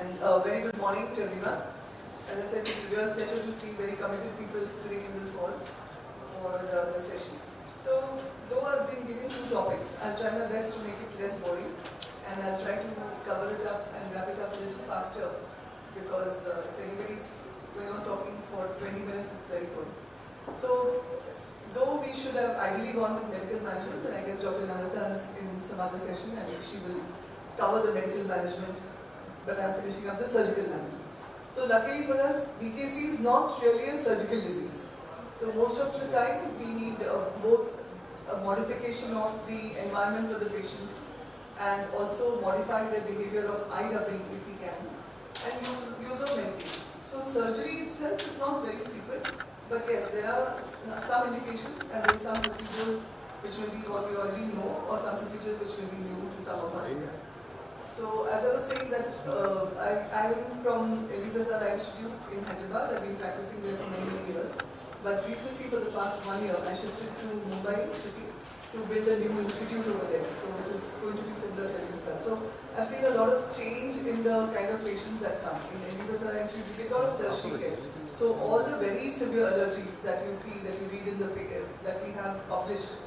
And very good morning to everyone. As I said, it's a real pleasure to see very committed people sitting in this hall for this session. So, though I've been given 2 topics, I'll try my best to make it less boring, and I'll try to cover it up and wrap it up a little faster, because if anybody's going on talking for 20 minutes, it's very good. So, though we should have ideally gone with medical management, and I guess Dr. Namrata is in some other session and she will cover the medical management, but I'm finishing up the surgical management. So luckily for us, BKC is not really a surgical disease. So most of the time, we need both a modification of the environment for the patient and also modify the behavior of eye rubbing if we can, and use of medication. So surgery itself is not very frequent, but yes, there are some indications and then some procedures which will be what we already know, or some procedures which will be new to some of us. So as I was saying that I am from Eye Institute in Hyderabad. I've been practicing there for many years. But recently, for the past 1 year, I shifted to Mumbai city to build a new institute over there, so which is going to be similar to Allergic. So I've seen a lot of change in the kind of patients that come. In Eye Institute, we get a lot of tertiary care. So all the very severe allergies that you see, that you read in the that we have published,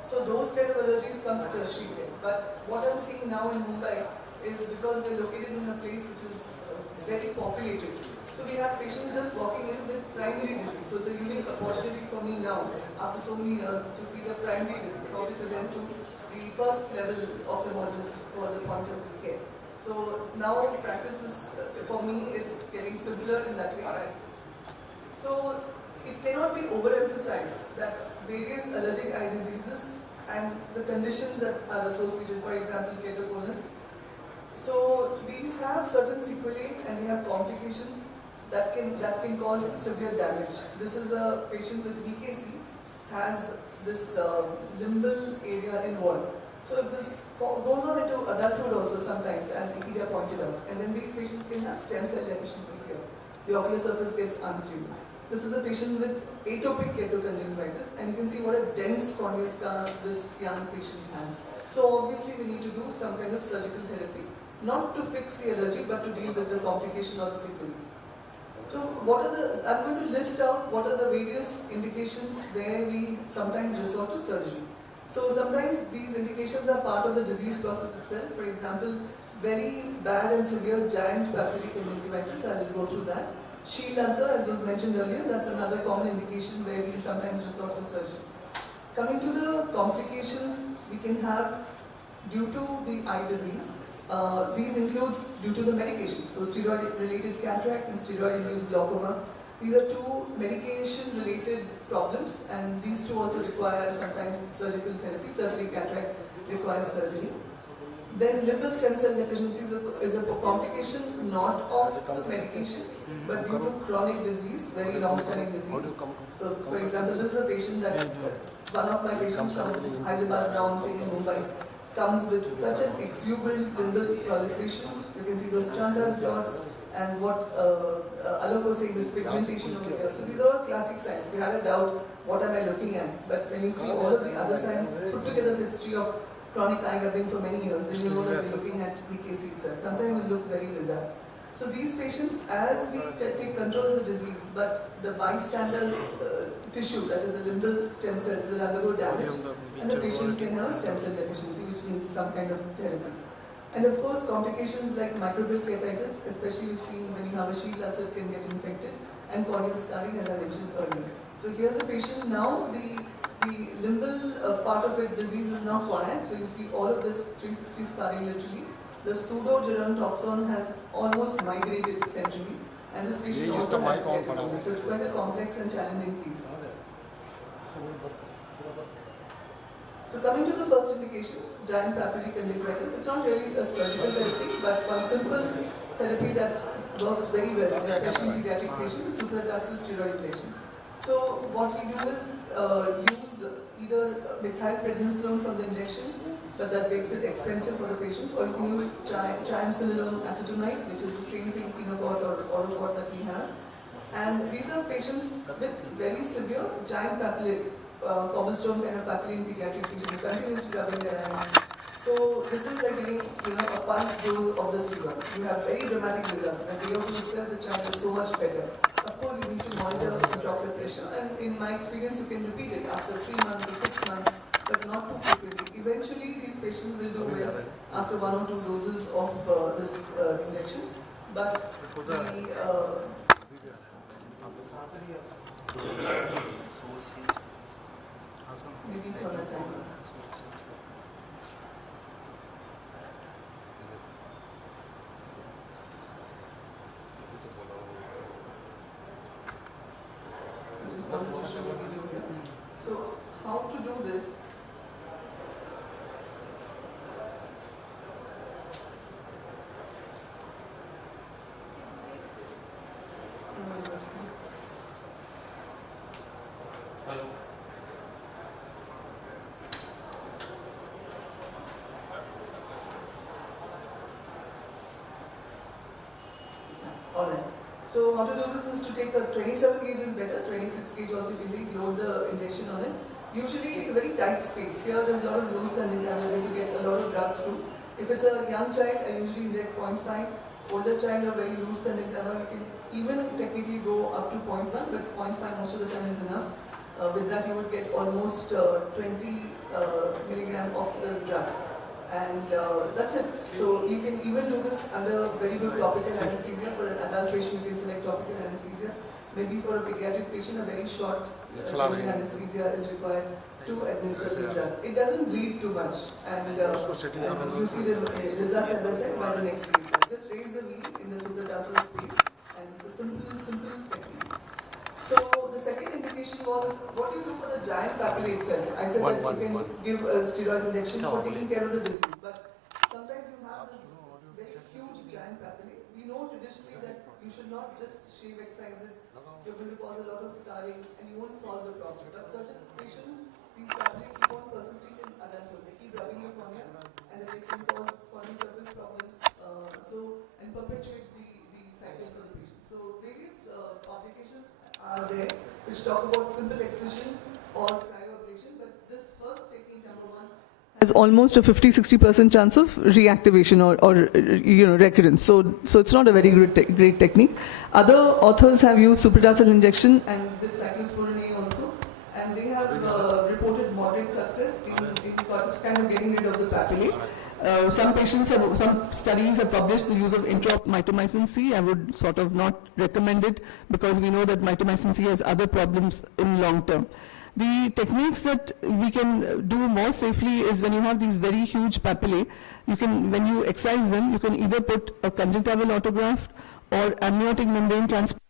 so those kind of allergies come to tertiary care. But what I'm seeing now in Mumbai is because we're located in a place which is very populated. So we have patients just walking in with primary disease. So it's a unique opportunity for me now, after so many years, to see the primary disease, how we present to the first level ophthalmologist for the point of care. So now practice is, for me, it's getting simpler in that way. So it cannot be overemphasized that various allergic eye diseases and the conditions that are associated, for example, keratoconus. So these have certain sequelae and they have complications that can cause severe damage. This is a patient with BKC, has this limbal area involved. So if this goes on into adulthood also sometimes, as Ikeda pointed out, and then these patients can have stem cell deficiency here. The ocular surface gets unstable. This is a patient with atopic keratoconjunctivitis, and you can see what a dense corneal scar this young patient has. So obviously we need to do some kind of surgical therapy, not to fix the allergy, but to deal with the complication or the sequelae. So I'm going to list out what are the various indications where we sometimes resort to surgery. So sometimes these indications are part of the disease process itself. For example, very bad and severe giant papillary conjunctivitis, I will go through that. Shield ulcer, as was mentioned earlier, that's another common indication where we sometimes resort to surgery. Coming to the complications we can have due to the eye disease, these include due to the medication. So steroid-related cataract and steroid-induced glaucoma. These are 2 medication-related problems, and these 2 also require sometimes surgical therapy. Certainly cataract requires surgery. Then limbal stem cell deficiency is a complication not of the medication, but due to chronic disease, very long-standing disease. So for example, this is a patient that, one of my patients from Hyderabad, now I'm seeing in Mumbai, comes with such an exuberant limbal proliferation. You can see those Strantas dots and what Alok was saying, this pigmentation over here. So these are all classic signs. We had a doubt, what am I looking at? But when you see all of the other signs, put together the history of chronic eye rubbing for many years, then you know that we're looking at BKC itself. Sometimes it looks very bizarre. So these patients, as we take control of the disease, but the bystander tissue, that is the limbal stem cells, will undergo damage, and the patient can have a stem cell deficiency which needs some kind of therapy. And of course, complications like microbial keratitis, especially we've seen when you have a shield ulcer, can get infected, and corneal scarring, as I mentioned earlier. So here's a patient now, the limbal part of it, disease is now quiet, so you see all of this 360 scarring literally. The pseudogerontoxin has almost migrated centrally, and this patient also has keratoconus. So it's quite a complex and challenging case. So coming to the first indication, giant papillary conjunctivitis, it's not really a surgical therapy, but one simple therapy that works very well, especially in pediatric patients with supratarsal steroid injection. So what we do is use either methylprednisolone from the injection, but that makes it expensive for the patient, or you can use triamcinolone acetonide, which is the same thing, Pinocort or Orocort that we have. And these are patients with very severe giant papillary, cobblestone kind of papillary in pediatric patients, continuously rubbing their eyes. So this is like giving, a pulse dose of the steroid. You have very dramatic results. And day of itself, the child is so much better. Of course, you need to monitor and drop the pressure. And in my experience, you can repeat it after 3 months or 6 months, but not too frequently. Eventually, these patients will do well after 1 or 2 doses of this injection. But maybe it's on a timer. So, how to do this? Alright. So how to do this is to take a 27 gauge is better, 26 gauge also you can load the injection on it. Usually it's a very tight space. Here there's a lot of loose conjunctiva to get a lot of drug through. If it's a young child, I usually inject 0.5. Older child or very loose conjunctiva, you can even technically go up to 0.1, but 0.5 most of the time is enough. With that you would get almost 20 milligram of the drug. And that's it. So you can even do this under very good topical anesthesia. For an adult patient, you can select topical anesthesia. Maybe for a pediatric patient, a very short anesthesia is required to administer this drug. It doesn't bleed too much, and you see the results, as I said, by the next week. Just raise the knee in the supratarsal space, and it's a simple technique. So the second indication was what you do for the giant papillae itself. I said that you can give a steroid injection for taking care of the disease, but sometimes you have this very huge giant papillae. We know traditionally that you should not just shave, excise it. You're going to cause a lot of scarring and you won't solve the problem. But certain patients, these papillae keep on persisting in adulthood. They keep rubbing the cornea and then they can cause corneal surface problems and perpetuate the cycle for the patient. So various applications are there which talk about simple excision or cryoablation, but this first technique, number one, has almost a 50-60% chance of reactivation or recurrence. So it's not a very great technique. Other authors have used supratarsal injection and with cyclosporin A also, and they have reported moderate success in kind of getting rid of the papillae. Some studies have published the use of mitomycin C. I would sort of not recommend it because we know that mitomycin C has other problems in long term. The techniques that we can do more safely is when you have these very huge papillae, when you excise them, you can either put a conjunctival autograft or amniotic membrane transplant.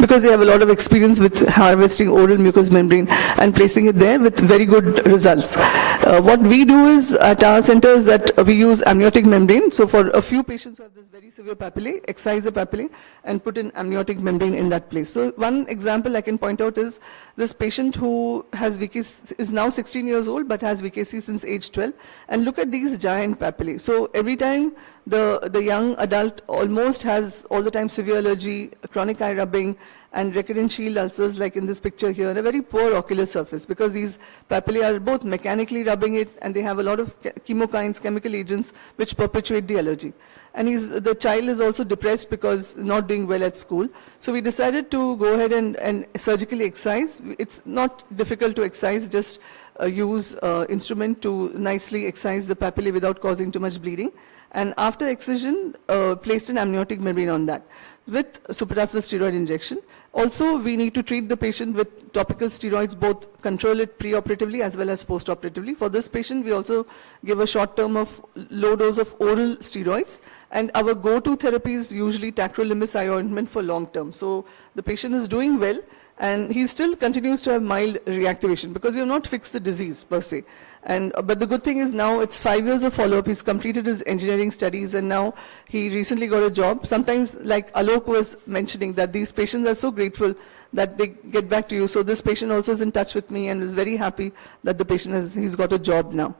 Because they have a lot of experience with harvesting oral mucous membrane and placing it there with very good results. What we do is at our center is that we use amniotic membrane. So for a few patients who have this very severe papillae, excise the papillae and put an amniotic membrane in that place. So one example I can point out is this patient who has VKC, is now 16 years old but has VKC since age 12, and look at these giant papillae. So every time the young adult almost has all the time severe allergy, chronic eye rubbing, and recurrent shield ulcers like in this picture here, and a very poor ocular surface because these papillae are both mechanically rubbing it and they have a lot of chemokines, chemical agents which perpetuate the allergy. And the child is also depressed because not doing well at school. So we decided to go ahead and surgically excise. It's not difficult to excise, just use instrument to nicely excise the papillae without causing too much bleeding. And after excision, placed an amniotic membrane on that with supratarsal steroid injection. Also, we need to treat the patient with topical steroids, both control it preoperatively as well as postoperatively. For this patient, we also give a short term of low dose of oral steroids. And our go-to therapy is usually tacrolimus eye ointment for long term. So the patient is doing well, and he still continues to have mild reactivation because we have not fixed the disease per se. But the good thing is now it's 5 years of follow-up. He's completed his engineering studies and now he recently got a job. Sometimes, like Alok was mentioning, that these patients are so grateful that they get back to you. So this patient also is in touch with me and is very happy that the patient he's got a job now.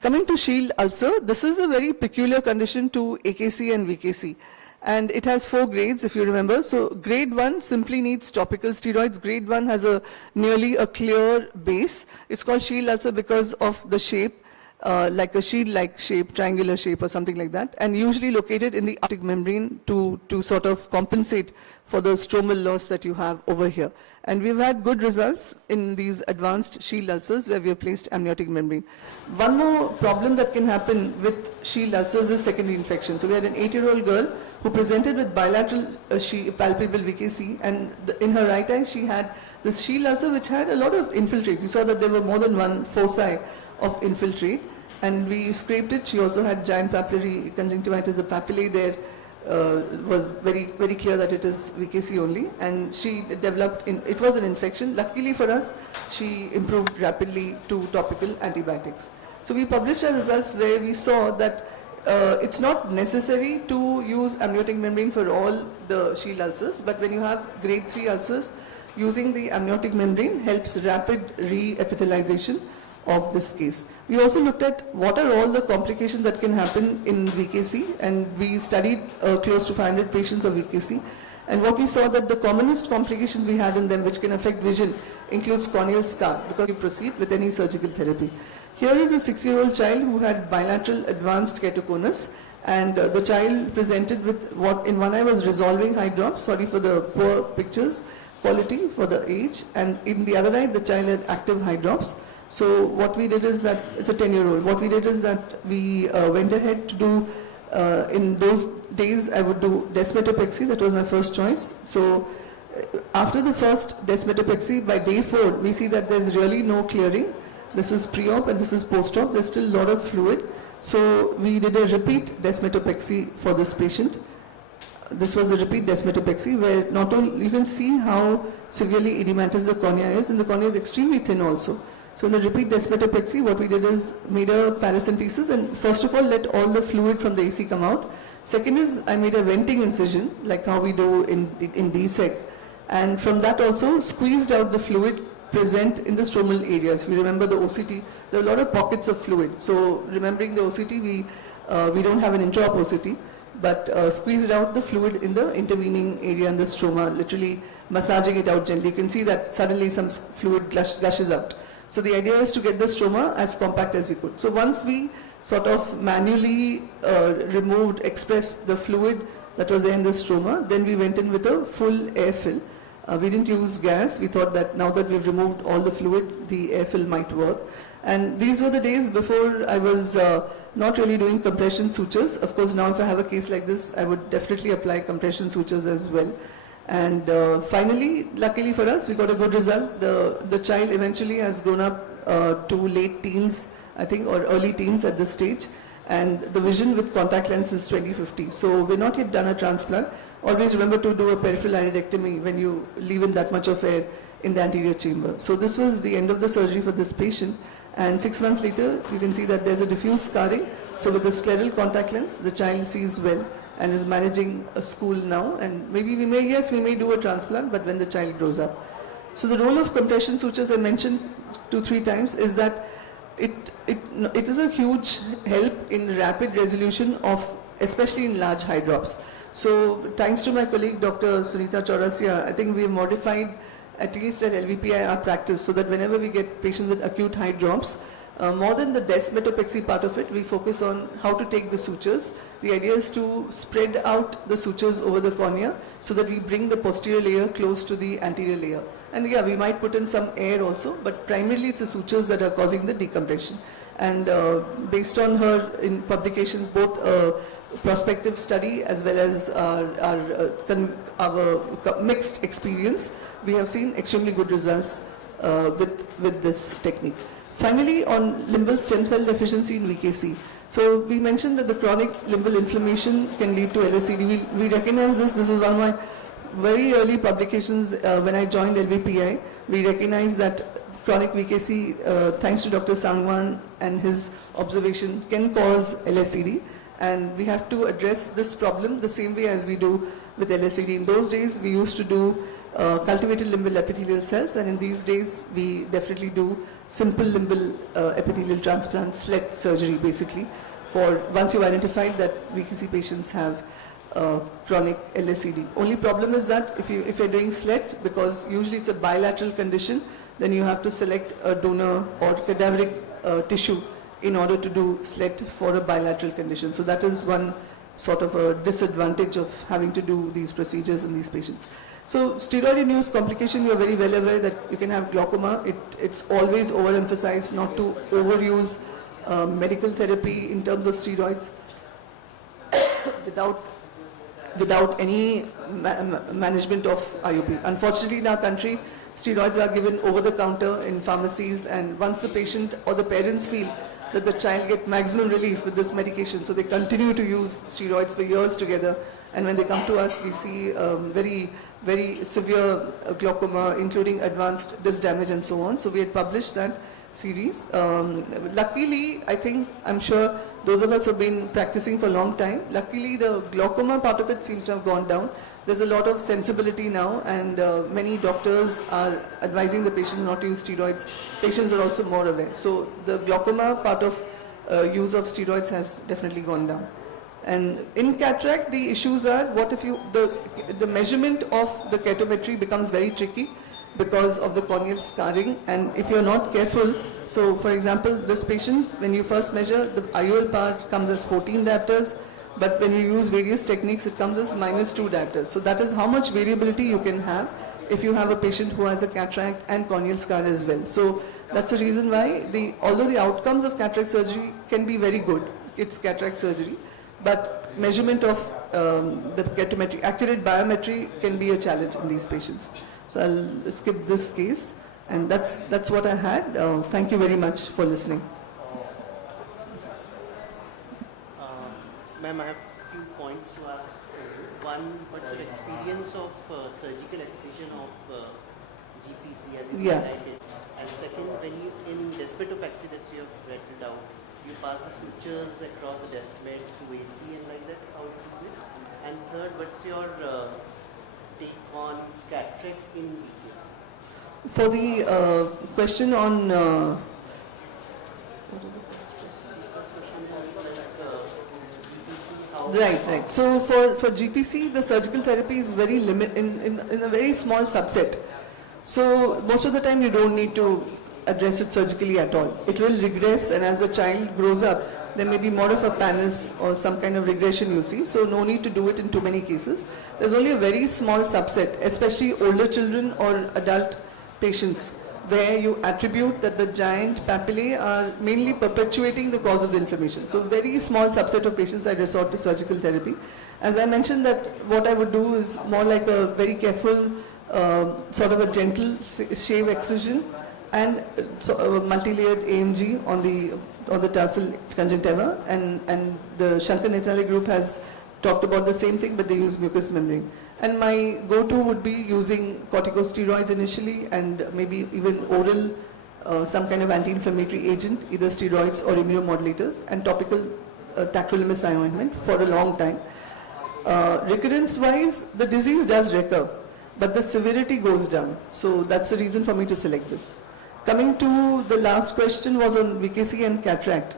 Coming to shield ulcer, this is a very peculiar condition to AKC and VKC. And it has 4 grades, if you remember. So grade 1 simply needs topical steroids. Grade 1 has nearly a clear base. It's called shield ulcer because of the shape, like a shield-like shape, triangular shape or something like that, and usually located in the aortic membrane to sort of compensate for the stromal loss that you have over here. And we've had good results in these advanced shield ulcers where we have placed amniotic membrane. One more problem that can happen with shield ulcers is secondary infection. So we had an 8-year-old girl who presented with bilateral palpable VKC, and in her right eye she had this shield ulcer which had a lot of infiltrates. You saw that there were more than one foci of infiltrate, and we scraped it. She also had giant papillary conjunctivitis. The papillae there was very, very clear that it is VKC only, and she developed, it was an infection. Luckily for us, she improved rapidly to topical antibiotics. So we published our results where we saw that it's not necessary to use amniotic membrane for all the shield ulcers, but when you have grade 3 ulcers, using the amniotic membrane helps rapid re-epithelialization of this case. We also looked at what are all the complications that can happen in VKC, and we studied close to 500 patients of VKC, and what we saw that the commonest complications we had in them which can affect vision includes corneal scar because you proceed with any surgical therapy. Here is a 6-year-old child who had bilateral advanced keratoconus, and the child presented with what in one eye was resolving eye drops, sorry for the poor pictures quality for the age, and in the other eye the child had active eye drops. So what we did is that, it's a 10-year-old, what we did is that we went ahead to do, in those days I would do desmetopexy, that was my first choice. So after the first desmetopexy, by day 4, we see that there's really no clearing. This is pre-op and this is post-op, there's still a lot of fluid. So we did a repeat desmetopexy for this patient. This was a repeat desmetopexy where not only, you can see how severely edematous the cornea is, and the cornea is extremely thin also. So in the repeat desmetopexy, what we did is made a paracentesis, and first of all let all the fluid from the AC come out. Second is I made a venting incision like how we do in DSEC, and from that also squeezed out the fluid present in the stromal areas. If you remember the OCT, there are a lot of pockets of fluid. So remembering the OCT, we don't have an intra-op OCT, but squeezed out the fluid in the intervening area in the stroma, literally massaging it out gently. You can see that suddenly some fluid gushes out. So the idea is to get the stroma as compact as we could. So once we sort of manually expressed the fluid that was there in the stroma, then we went in with a full air fill. We didn't use gas. We thought that now that we've removed all the fluid, the air fill might work. And these were the days before I was not really doing compression sutures. Of course, now if I have a case like this, I would definitely apply compression sutures as well. And finally, luckily for us, we got a good result. The child eventually has grown up to late teens, I think, or early teens at this stage. And the vision with contact lens is 20/50. So we're not yet done a transplant. Always remember to do a peripheral iridectomy when you leave in that much of air in the anterior chamber. So this was the end of the surgery for this patient. And 6 months later, you can see that there's a diffuse scarring. So with the scleral contact lens, the child sees well and is managing a school now. And maybe we may do a transplant, but when the child grows up. So the role of compression sutures, I mentioned 2-3 times, is that it is a huge help in rapid resolution of, especially in large eye drops. So thanks to my colleague Dr. Sunita Chaurasia, I think we have modified, at least at LVPI, our practice so that whenever we get patients with acute eye drops, more than the desmetopexy part of it, we focus on how to take the sutures. The idea is to spread out the sutures over the cornea so that we bring the posterior layer close to the anterior layer. And yeah, we might put in some air also, but primarily it's the sutures that are causing the decompression. And based on her in publications, both prospective study as well as our mixed experience, we have seen extremely good results with this technique. Finally, on limbal stem cell deficiency in VKC. So we mentioned that the chronic limbal inflammation can lead to LSCD. We recognize this. This was one of my very early publications when I joined LVPI. We recognized that chronic VKC, thanks to Dr. Sangwan and his observation, can cause LSCD. And we have to address this problem the same way as we do with LSCD. In those days, we used to do cultivated limbal epithelial cells, and in these days, we definitely do simple limbal epithelial transplant, SLET surgery basically, for once you've identified that VKC patients have chronic LSED. Only problem is that if you're doing SLET, because usually it's a bilateral condition, then you have to select a donor or cadaveric tissue in order to do SLET for a bilateral condition. So that is one sort of a disadvantage of having to do these procedures in these patients. So steroid-induced complication, you are very well aware that you can have glaucoma. It's always overemphasized not to overuse medical therapy in terms of steroids without any management of IOP. Unfortunately, in our country, steroids are given over the counter in pharmacies, and once the patient or the parents feel that the child get maximum relief with this medication, so they continue to use steroids for years together, and when they come to us, we see very severe glaucoma, including advanced disc damage and so on. So we had published that series. Luckily, I'm sure those of us who have been practicing for a long time, luckily the glaucoma part of it seems to have gone down. There's a lot of sensibility now, and many doctors are advising the patient not to use steroids. Patients are also more aware. So the glaucoma part of use of steroids has definitely gone down. And in cataract, the issues are, what if the measurement of the keratometry becomes very tricky because of the corneal scarring, and if you're not careful, so for example, this patient, when you first measure, the IOL part comes as 14 diopters, but when you use various techniques, it comes as -2 diopters. So that is how much variability you can have if you have a patient who has a cataract and corneal scar as well. So that's the reason why, although the outcomes of cataract surgery can be very good, it's cataract surgery, but measurement of the keratometry, accurate biometry can be a challenge in these patients. So I'll skip this case, and that's what I had. Thank you very much for listening. Ma'am, I have a few points to ask. One, what's your experience of surgical excision of GPC as you highlighted? And second, when you in desmetopexy that you have written down, you pass the sutures across the desmet to AC and like that, how to do it? And third, what's your take on cataract in VKC? For the question on Right. So for GPC, the surgical therapy is very in a very small subset. So most of the time you don't need to address it surgically at all. It will regress, and as the child grows up, there may be more of a pannus or some kind of regression you'll see. So no need to do it in too many cases. There's only a very small subset, especially older children or adult patients, where you attribute that the giant papillae are mainly perpetuating the cause of the inflammation. So very small subset of patients I resort to surgical therapy. As I mentioned, that what I would do is more like a very careful, sort of a gentle shave excision, and multi-layered AMG on the tarsal conjunctiva, and the Shankar Netralaya group has talked about the same thing, but they use mucous membrane. And my go-to would be using corticosteroids initially, and maybe even oral, some kind of anti-inflammatory agent, either steroids or immunomodulators, and topical tacrolimus eye ointment for a long time. Recurrence-wise, the disease does recur, but the severity goes down. So that's the reason for me to select this. Coming to the last question was on VKC and cataract.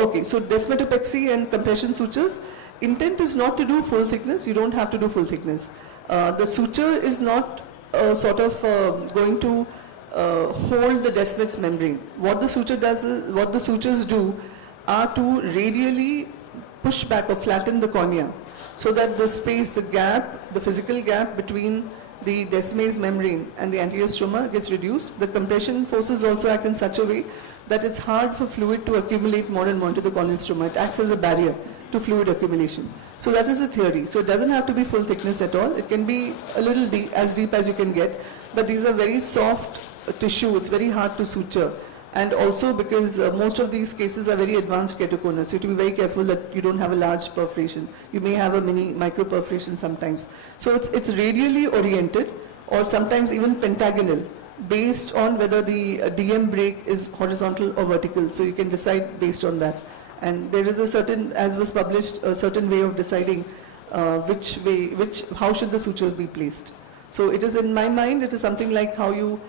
Okay, so desmetopexy and compression sutures. Intent is not to do full thickness. You don't have to do full thickness. The suture is not going to hold the desmet's membrane. What the suture does is, what the sutures do are to radially push back or flatten the cornea, so that the space, the gap, the physical gap between the desmase membrane and the anterior stroma gets reduced. The compression forces also act in such a way that it's hard for fluid to accumulate more and more into the corneal stroma. It acts as a barrier to fluid accumulation. So that is the theory. So it doesn't have to be full thickness at all. It can be a little deep, as deep as you can get, but these are very soft tissue. It's very hard to suture. And also because most of these cases are very advanced keratoconus, so you have to be very careful that you don't have a large perforation. You may have a mini micro perforation sometimes. So it's radially oriented, or sometimes even pentagonal, based on whether the DM break is horizontal or vertical. So you can decide based on that. And there is a certain, as was published, a certain way of deciding how should the sutures be placed. So it is, in my mind, it is something like how you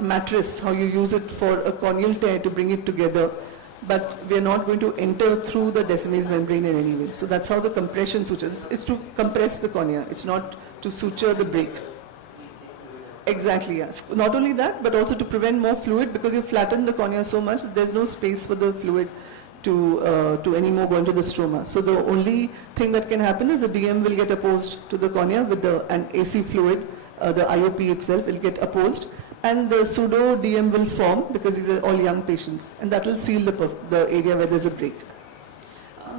mattress, how you use it for a corneal tear to bring it together. But we are not going to enter through the Descemet's membrane in any way. So that's how the compression sutures. It's to compress the cornea. It's not to suture the break. Exactly, yes. Not only that, but also to prevent more fluid, because you flatten the cornea so much that there's no space for the fluid to anymore go into the stroma. So the only thing that can happen is the DM will get opposed to the cornea with an AC fluid, the IOP itself will get opposed, and the pseudo DM will form, because these are all young patients, and that will seal the area where there's a break.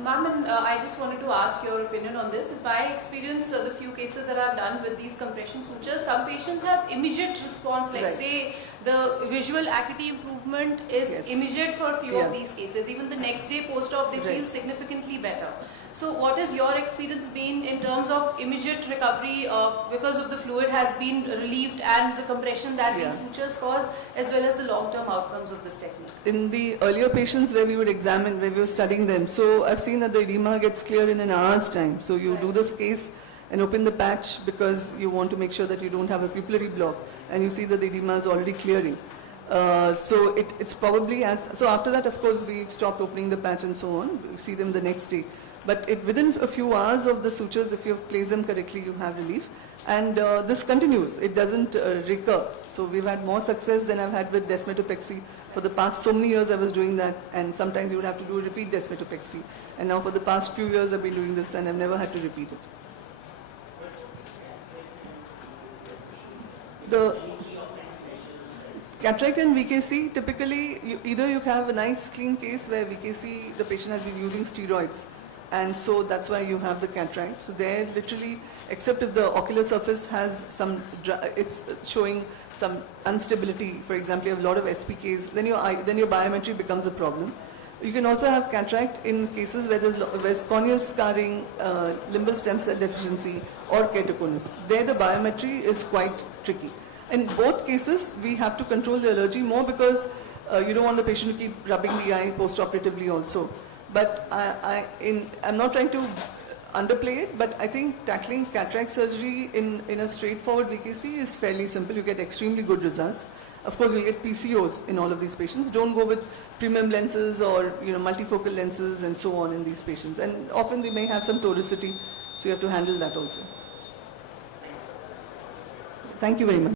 Ma'am, I just wanted to ask your opinion on this. If I experience the few cases that I've done with these compression sutures, some patients have immediate response, like right. the visual acuity improvement is yes. immediate for a few of these cases. Even the next day post-op, they right. feel significantly better. So what has your experience been in terms of immediate recovery because of the fluid has been relieved and the compression that these sutures cause, as well as the long-term outcomes of this technique? In the earlier patients where we would examine, where we were studying them, so I've seen that the edema gets clear in an hour's time. So you do this case and open the patch because you want to make sure that you don't have a pupillary block, and you see that the edema is already clearing. So it's probably so after that, of course, we've stopped opening the patch and so on. We see them the next day. But within a few hours of the sutures, if you've placed them correctly, you have relief. And this continues. It doesn't recur. So we've had more success than I've had with desmetopexy. For the past so many years I was doing that, and sometimes you would have to do a repeat desmetopexy. And now for the past few years I've been doing this and I've never had to repeat it. The cataract and VKC, typically either you have a nice clean case where VKC, the patient has been using steroids, and so that's why you have the cataract. So there literally, except if the ocular surface has some, it's showing some instability, for example, you have a lot of SPKs, then your biometry becomes a problem. You can also have cataract in cases where there's corneal scarring, limbal stem cell deficiency, or keratoconus. There the biometry is quite tricky. In both cases, we have to control the allergy more, because you don't want the patient to keep rubbing the eye post-operatively also. But I'm not trying to underplay it, but I think tackling cataract surgery in a straightforward VKC is fairly simple. You get extremely good results. Of course, you'll get PCOs in all of these patients. Don't go with premium lenses or multifocal lenses and so on in these patients. And often they may have some toricity, so you have to handle that also. Thank you very much.